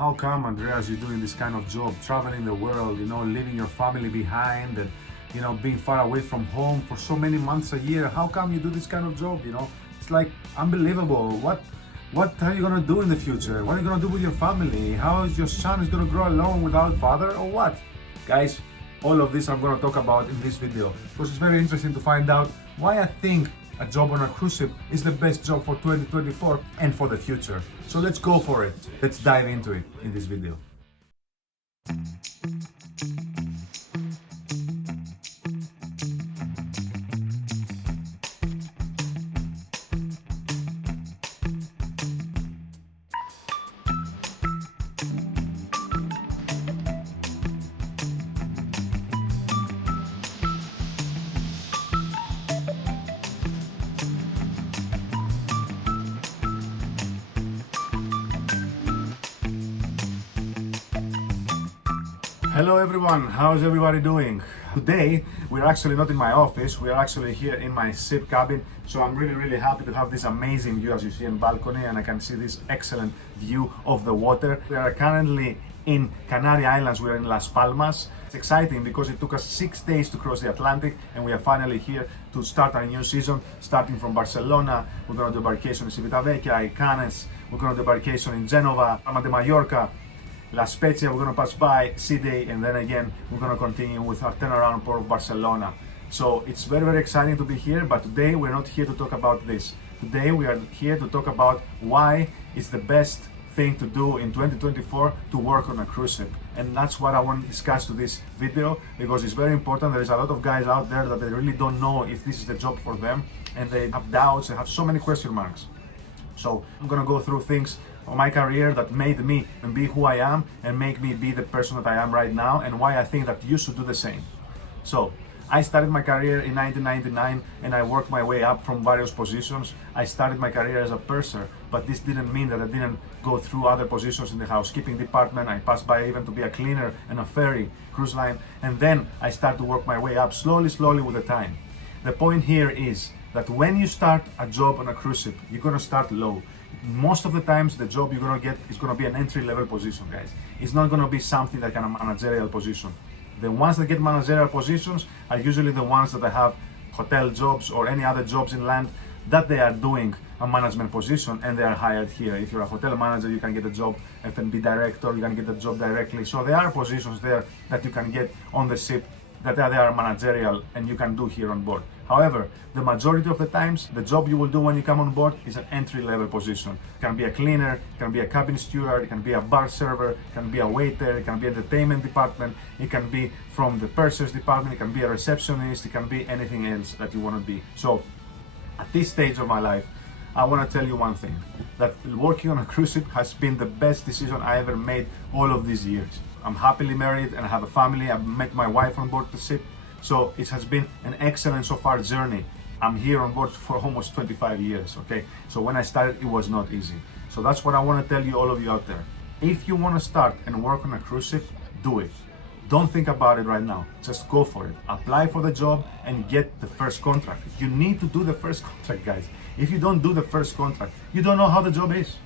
how come, Andreas, you're doing this kind of job, traveling the world, leaving your family behind and, being far away from home for so many months a year? How come you do this kind of job? It's like unbelievable. What are you gonna do in the future? What are you gonna do with your family? How is your son gonna grow alone without father or what? Guys, all of this I'm gonna talk about in this video because it's very interesting to find out why I think a job on a cruise ship is the best job for 2024 and for the future. So let's go for it. Let's dive into it in this video. Hello everyone, how's everybody doing? Today we're actually not in my office, we're actually here in my ship cabin. So I'm really happy to have this amazing view, as you see, in balcony, and I can see this excellent view of the water. We are currently in Canary Islands, we're in Las Palmas. It's exciting because it took us 6 days to cross the Atlantic and we are finally here to start our new season, starting from Barcelona. We're going to do vacation in Civitavecchia, Cannes, we're going to do vacation in Genova, Palma de Mallorca, La Spezia, we're going to pass by Sydney, and then again we're going to continue with our turnaround port of Barcelona. So it's very exciting to be here, but today we're not here to talk about this. Today we are here to talk about why it's the best thing to do in 2024 to work on a cruise ship. And that's what I want to discuss to this video, because it's very important. There is a lot of guys out there that they really don't know if this is the job for them, and they have doubts, they have so many question marks. So I'm going to go through things on my career that made me and be who I am and make me be the person that I am right now, and why I think that you should do the same. So I started my career in 1999 and I worked my way up from various positions. I started my career as a purser, but this didn't mean that I didn't go through other positions in the housekeeping department. I passed by even to be a cleaner in a ferry cruise line, and then I started to work my way up slowly with the time. The point here is that when you start a job on a cruise ship, you're gonna start low. Most of the times the job you're gonna get is gonna be an entry-level position, guys. It's not gonna be something like a managerial position. The ones that get managerial positions are usually the ones that have hotel jobs or any other jobs in land that they are doing a management position and they are hired here. If you're a hotel manager, you can get a job, F&B director, you can get a job directly. So there are positions there that you can get on the ship that they are managerial and you can do here on board. However, the majority of the times, the job you will do when you come on board is an entry-level position. It can be a cleaner, it can be a cabin steward, it can be a bar server, it can be a waiter, it can be entertainment department, it can be from the purser's department, it can be a receptionist, it can be anything else that you want to be. So, at this stage of my life, I want to tell you one thing, that working on a cruise ship has been the best decision I ever made all of these years. I'm happily married and I have a family. I've met my wife on board the ship. So it has been an excellent so far journey. I'm here on board for almost 25 years, okay? So when I started, it was not easy. So that's what I want to tell you, all of you out there. If you want to start and work on a cruise ship, do it. Don't think about it right now. Just go for it. Apply for the job and get the first contract. You need to do the first contract, guys. If you don't do the first contract, you don't know how the job is.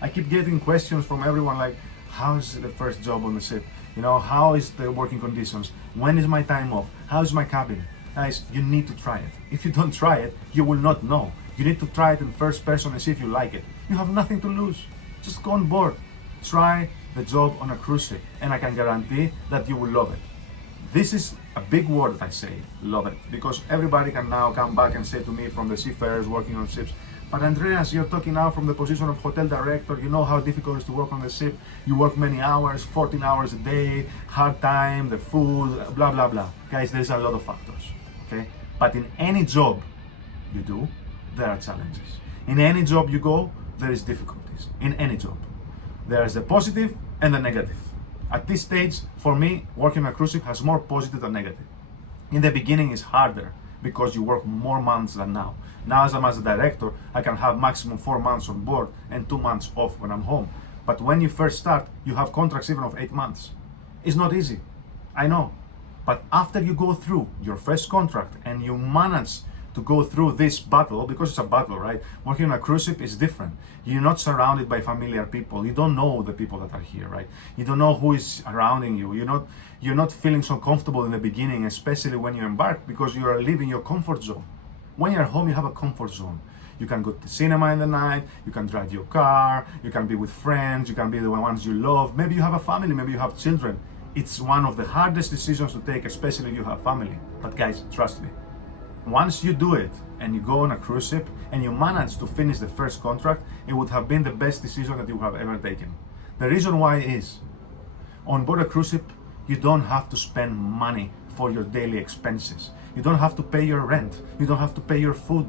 I keep getting questions from everyone like, how is the first job on the ship? How is the working conditions? When is my time off? How is my cabin? Guys, you need to try it. If you don't try it, you will not know. You need to try it in first person and see if you like it. You have nothing to lose. Just go on board. Try the job on a cruise ship, and I can guarantee that you will love it. This is a big word that I say, love it, because everybody can now come back and say to me from the seafarers working on ships, but Andreas, you're talking now from the position of hotel director. You know how difficult it is to work on the ship. You work many hours, 14 hours a day, hard time, the food, blah, blah, blah. Guys, there's a lot of factors, okay? But in any job you do, there are challenges. In any job you go, there is difficulties. In any job. There is the positive and the negative. At this stage, for me, working on a cruise ship has more positive than negative. In the beginning, it's harder because you work more months than now. Now, as I'm as a director, I can have maximum 4 months on board and 2 months off when I'm home. But when you first start, you have contracts even of 8 months. It's not easy, I know. But after you go through your first contract and you manage to go through this battle, because it's a battle, right? Working on a cruise ship is different. You're not surrounded by familiar people. You don't know the people that are here, right? You don't know who is surrounding you. You're not feeling so comfortable in the beginning, especially when you embark, because you are leaving your comfort zone. When you're home, you have a comfort zone. You can go to the cinema in the night, you can drive your car, you can be with friends, you can be the ones you love. Maybe you have a family, maybe you have children. It's one of the hardest decisions to take, especially if you have family. But guys, trust me, once you do it and you go on a cruise ship and you manage to finish the first contract, it would have been the best decision that you have ever taken. The reason why is, on board a cruise ship, you don't have to spend money for your daily expenses. You don't have to pay your rent. You don't have to pay your food.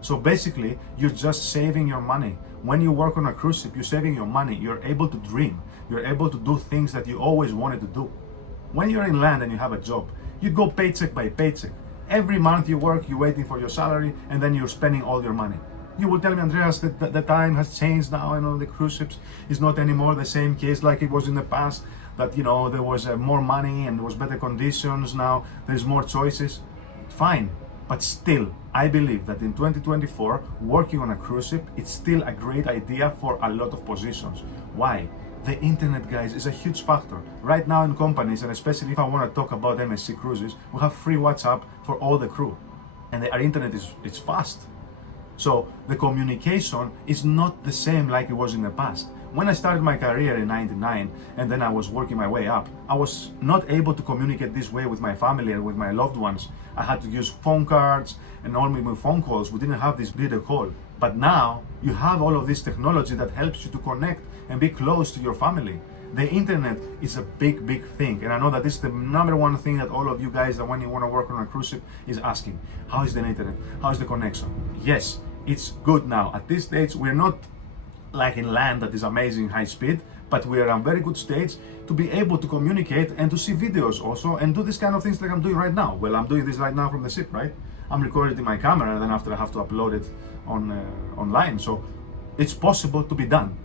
So basically, you're just saving your money. When you work on a cruise ship, you're saving your money. You're able to dream. You're able to do things that you always wanted to do. When you're in land and you have a job, you go paycheck by paycheck. Every month you work, you're waiting for your salary, and then you're spending all your money. You will tell me, Andreas, that the time has changed now, and on the cruise ships is not anymore the same case like it was in the past, that there was more money and there was better conditions. Now there's more choices. Fine, but still, I believe that in 2024, working on a cruise ship, it's still a great idea for a lot of positions. Why? The internet, guys, is a huge factor. Right now in companies, and especially if I want to talk about MSC Cruises, we have free WhatsApp for all the crew. And our internet is fast. So the communication is not the same like it was in the past. When I started my career in '99 and then I was working my way up, I was not able to communicate this way with my family and with my loved ones. I had to use phone cards and only with phone calls. We didn't have this video call. But now you have all of this technology that helps you to connect and be close to your family. The internet is a big, big thing. And I know that this is the number one thing that all of you guys that when you want to work on a cruise ship is asking. How is the internet? How is the connection? Yes, it's good now. At this stage, we're not like in land that is amazing high speed, but we are on very good stage to be able to communicate and to see videos also and do this kind of things like I'm doing right now. Well, I'm doing this right now from the ship, right? I'm recording it in my camera, and then after I have to upload it online. So it's possible to be done.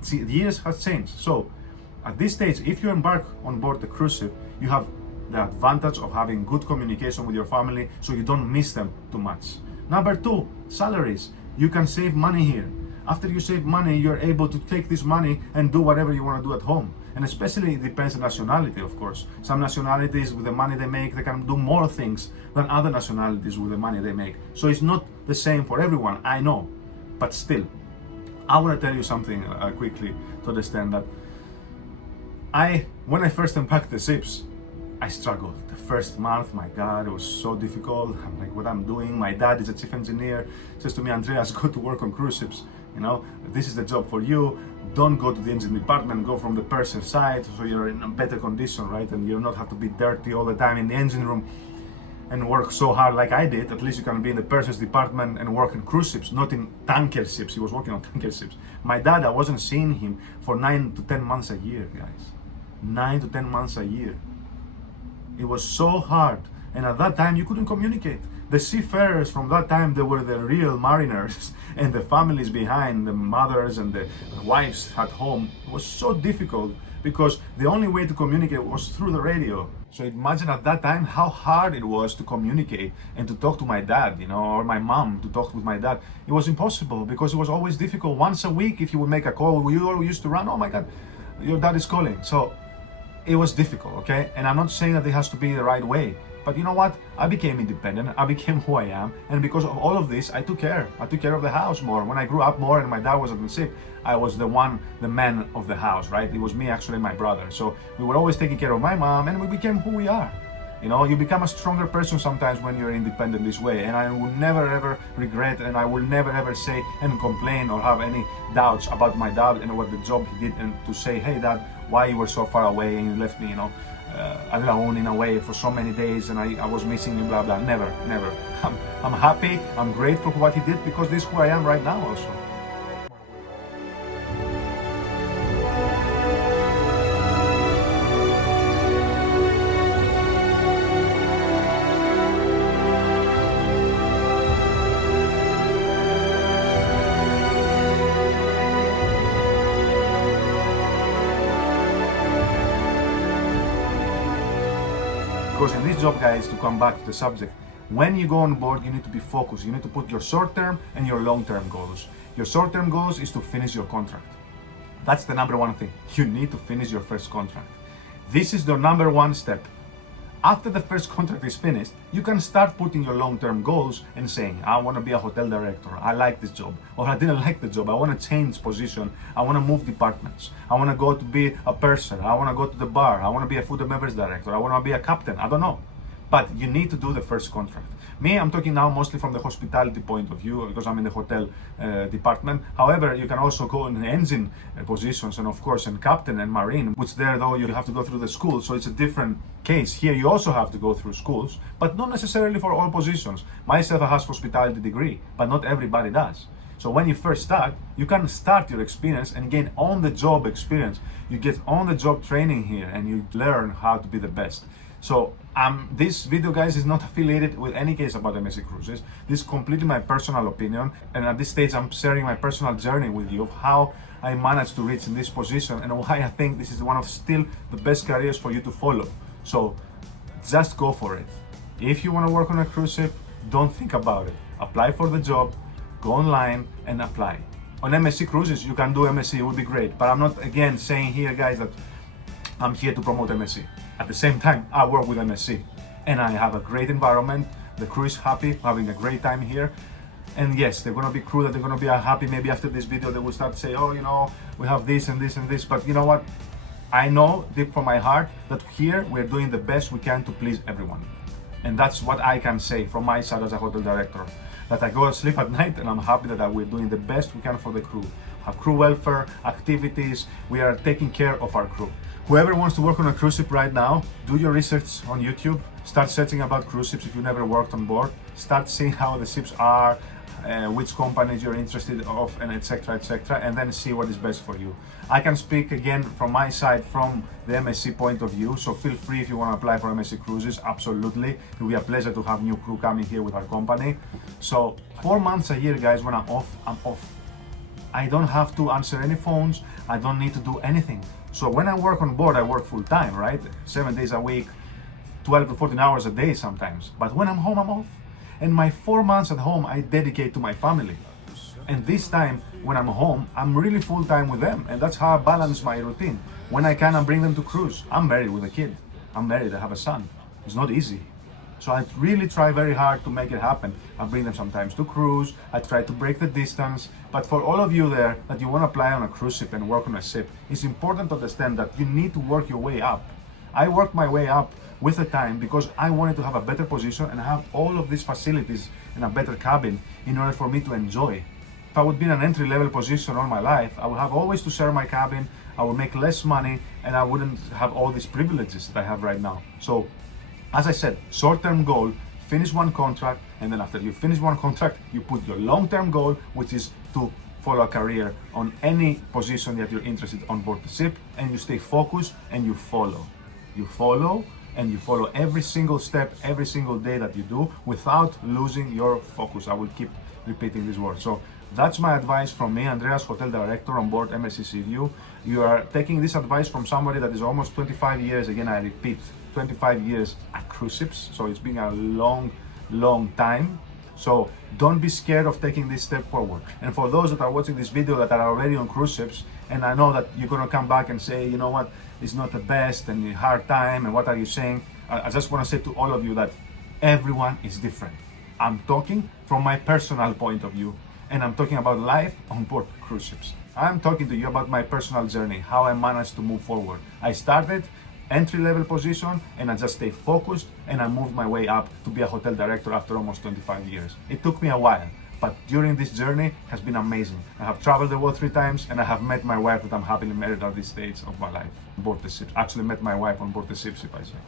See, the years has changed. So at this stage, if you embark on board the cruise ship, you have the advantage of having good communication with your family, so you don't miss them too much. Number two, salaries. You can save money here. After you save money, you're able to take this money and do whatever you want to do at home. And especially it depends on nationality, of course. Some nationalities with the money they make, they can do more things than other nationalities with the money they make. So it's not the same for everyone, I know. But still, I want to tell you something quickly to understand that when I first unpacked the ships, I struggled. The first month, my God, it was so difficult. I'm like, what I'm doing? My dad is a chief engineer, says to me, Andreas, go to work on cruise ships. This is the job for you. Don't go to the engine department, go from the purser side, so you're in a better condition, right? And you don't have to be dirty all the time in the engine room and work so hard like I did. At least you can be in the purser's department and work in cruise ships, not in tanker ships. He was working on tanker ships. My dad, I wasn't seeing him for 9 to 10 months a year, guys. 9 to 10 months a year. It was so hard, and at that time you couldn't communicate. The seafarers from that time, they were the real mariners, and the families behind, the mothers and the wives at home, it was so difficult because the only way to communicate was through the radio. So imagine at that time how hard it was to communicate and to talk to my dad, or my mom, to talk with my dad. It was impossible because it was always difficult. Once a week, if you would make a call, we all used to run, oh my God, your dad is calling. So it was difficult, okay? And I'm not saying that it has to be the right way, but you know what? I became independent, I became who I am, and because of all of this, I took care of the house more. When I grew up more and my dad was on the ship, I was the man of the house, right? It was me actually and my brother. So we were always taking care of my mom, and we became who we are. You become a stronger person sometimes when you're independent this way, and I will never ever regret, and I will never ever say and complain or have any doubts about my dad and what the job he did, and to say, hey dad, why you were so far away and you left me, alone in a way for so many days, and I was missing you, blah blah. Never. I'm happy, I'm grateful for what he did, because this is who I am right now also. Because in this job, guys, to come back to the subject, When you go on board, you need to be focused. You need to put your short-term and your long-term goals. Your short-term goals is to finish your contract. That's the number one thing. You need to finish your first contract. This is the number one step. After the first contract is finished, you can start putting your long-term goals and saying, I want to be a hotel director, I like this job, or I didn't like the job, I want to change position, I want to move departments, I want to go to be a person, I want to go to the bar, I want to be a food and beverage director, I want to be a captain, I don't know. But you need to do the first contract. Me, I'm talking now mostly from the hospitality point of view because I'm in the hotel department. However, you can also go in the engine positions and of course in captain and marine, which there though you have to go through the school, so it's a different case. Here you also have to go through schools, but not necessarily for all positions. Myself has hospitality degree, but not everybody does. So when you first start, you can start your experience and gain on-the-job experience. You get on-the-job training here and you learn how to be the best. So this video, guys, is not affiliated with any case about MSC Cruises. This is completely my personal opinion, and at this stage I'm sharing my personal journey with you of how I managed to reach in this position and why I think this is one of still the best careers for you to follow. So just go for it. If you want to work on a cruise ship, don't think about it. Apply for the job, go online and apply. On MSC Cruises, you can do MSC, it would be great. But I'm not, again, saying here, guys, that I'm here to promote MSC. At the same time, I work with MSC and I have a great environment. The crew is happy, having a great time here. And yes, they're gonna be crew that they're gonna be happy. Maybe after this video, they will start to say, oh, you know, we have this and this and this. But you know what? I know deep from my heart that here we're doing the best we can to please everyone. And that's what I can say from my side as a hotel director. That I go to sleep at night and I'm happy that we're doing the best we can for the crew. Have crew welfare, activities, we are taking care of our crew. Whoever wants to work on a cruise ship right now, do your research on YouTube. Start searching about cruise ships if you never worked on board. Start seeing how the ships are, which companies you're interested of, and etc, and then see what is best for you. I can speak again from my side, from the MSC point of view, so feel free if you want to apply for MSC Cruises, absolutely. It will be a pleasure to have new crew coming here with our company. So 4 months a year, guys, when I'm off, I'm off. I don't have to answer any phones, I don't need to do anything. So when I work on board, I work full time, right? 7 days a week, 12 to 14 hours a day sometimes. But when I'm home, I'm off. And my 4 months at home, I dedicate to my family. And this time, when I'm home, I'm really full time with them. And that's how I balance my routine. When I can, I bring them to cruise. I'm married with a kid. I'm married, I have a son. It's not easy. So I really try very hard to make it happen. I bring them sometimes to cruise. I try to break the distance. But for all of you there that you want to apply on a cruise ship and work on a ship, it's important to understand that you need to work your way up. I worked my way up with the time because I wanted to have a better position and have all of these facilities in a better cabin in order for me to enjoy. If I would be in an entry-level position all my life, I would have always to share my cabin, I would make less money, and I wouldn't have all these privileges that I have right now. So, as I said, short-term goal, finish one contract, and then after you finish one contract, you put your long-term goal, which is to follow a career on any position that you're interested on board the ship, and you stay focused and you follow. You follow and you follow every single step, every single day that you do without losing your focus. I will keep repeating this word. So that's my advice from me, Andreas, Hotel Director on board MSC Seaview. You are taking this advice from somebody that is almost 25 years, again I repeat, 25 years at cruise ships, so it's been a long time. So don't be scared of taking this step forward. And for those that are watching this video that are already on cruise ships, and I know that you're gonna come back and say, you know what, it's not the best and a hard time, and what are you saying? I just wanna say to all of you that everyone is different. I'm talking from my personal point of view, and I'm talking about life on board cruise ships. I'm talking to you about my personal journey, how I managed to move forward. I started entry-level position and I just stay focused and I moved my way up to be a hotel director after almost 25 years. It took me a while, but during this journey has been amazing. I have traveled the world 3 times and I have met my wife that I'm happily married at this stage of my life on board the ship. Actually met my wife on board the ship, if I say.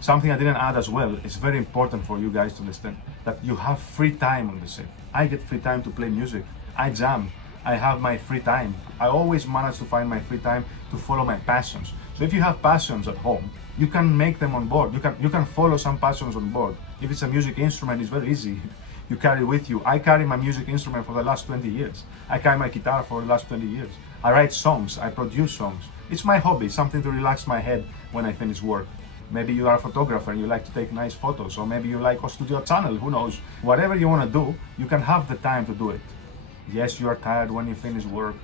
Something I didn't add as well, it's very important for you guys to understand that you have free time on the ship. I get free time to play music, I jam, I have my free time. I always manage to find my free time to follow my passions. So if you have passions at home, you can make them on board. You can follow some passions on board. If it's a music instrument, it's very easy. You carry it with you. I carry my music instrument for the last 20 years. I carry my guitar for the last 20 years. I write songs, I produce songs. It's my hobby, something to relax my head when I finish work. Maybe you are a photographer and you like to take nice photos, or maybe you like us to do a channel, who knows? Whatever you want to do, you can have the time to do it. Yes, you are tired when you finish work,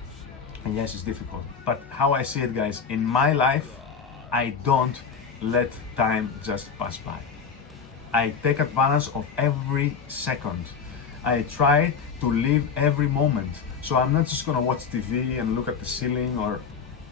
and yes, it's difficult. But how I see it, guys, in my life, I don't let time just pass by. I take advantage of every second. I try to live every moment. So I'm not just gonna watch TV and look at the ceiling or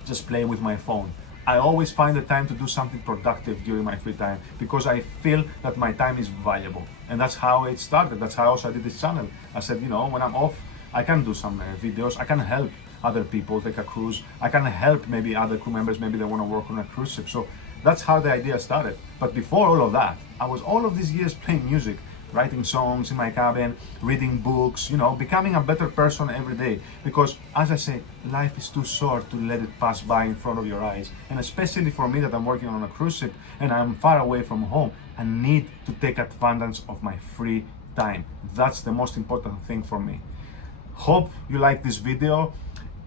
just play with my phone. I always find the time to do something productive during my free time because I feel that my time is valuable. And that's how it started. That's how also I did this channel. I said, you know, when I'm off, I can do some videos. I can help other people take a cruise. I can help maybe other crew members, maybe they want to work on a cruise ship. So that's how the idea started. But before all of that, I was all of these years playing music, writing songs in my cabin, reading books, you know, becoming a better person every day. Because as I say, life is too short to let it pass by in front of your eyes. And especially for me that I'm working on a cruise ship and I'm far away from home, I need to take advantage of my free time. That's the most important thing for me. Hope you like this video.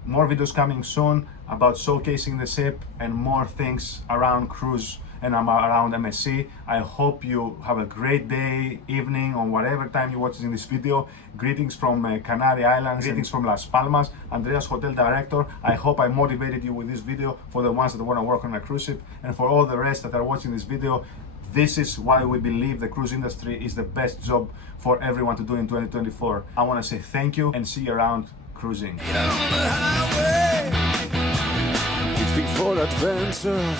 More videos coming soon about showcasing the ship and more things around cruise and around MSC. I hope you have a great day, evening, or whatever time you're watching this video. Greetings from Canary Islands, greetings from Las Palmas. Andreas, Hotel Director. I hope I motivated you with this video for the ones that want to work on a cruise ship, and for all the rest that are watching this video. This is why we believe the cruise industry is the best job for everyone to do in 2024. I want to say thank you and see you around cruising. On the highway, it's fit for adventure.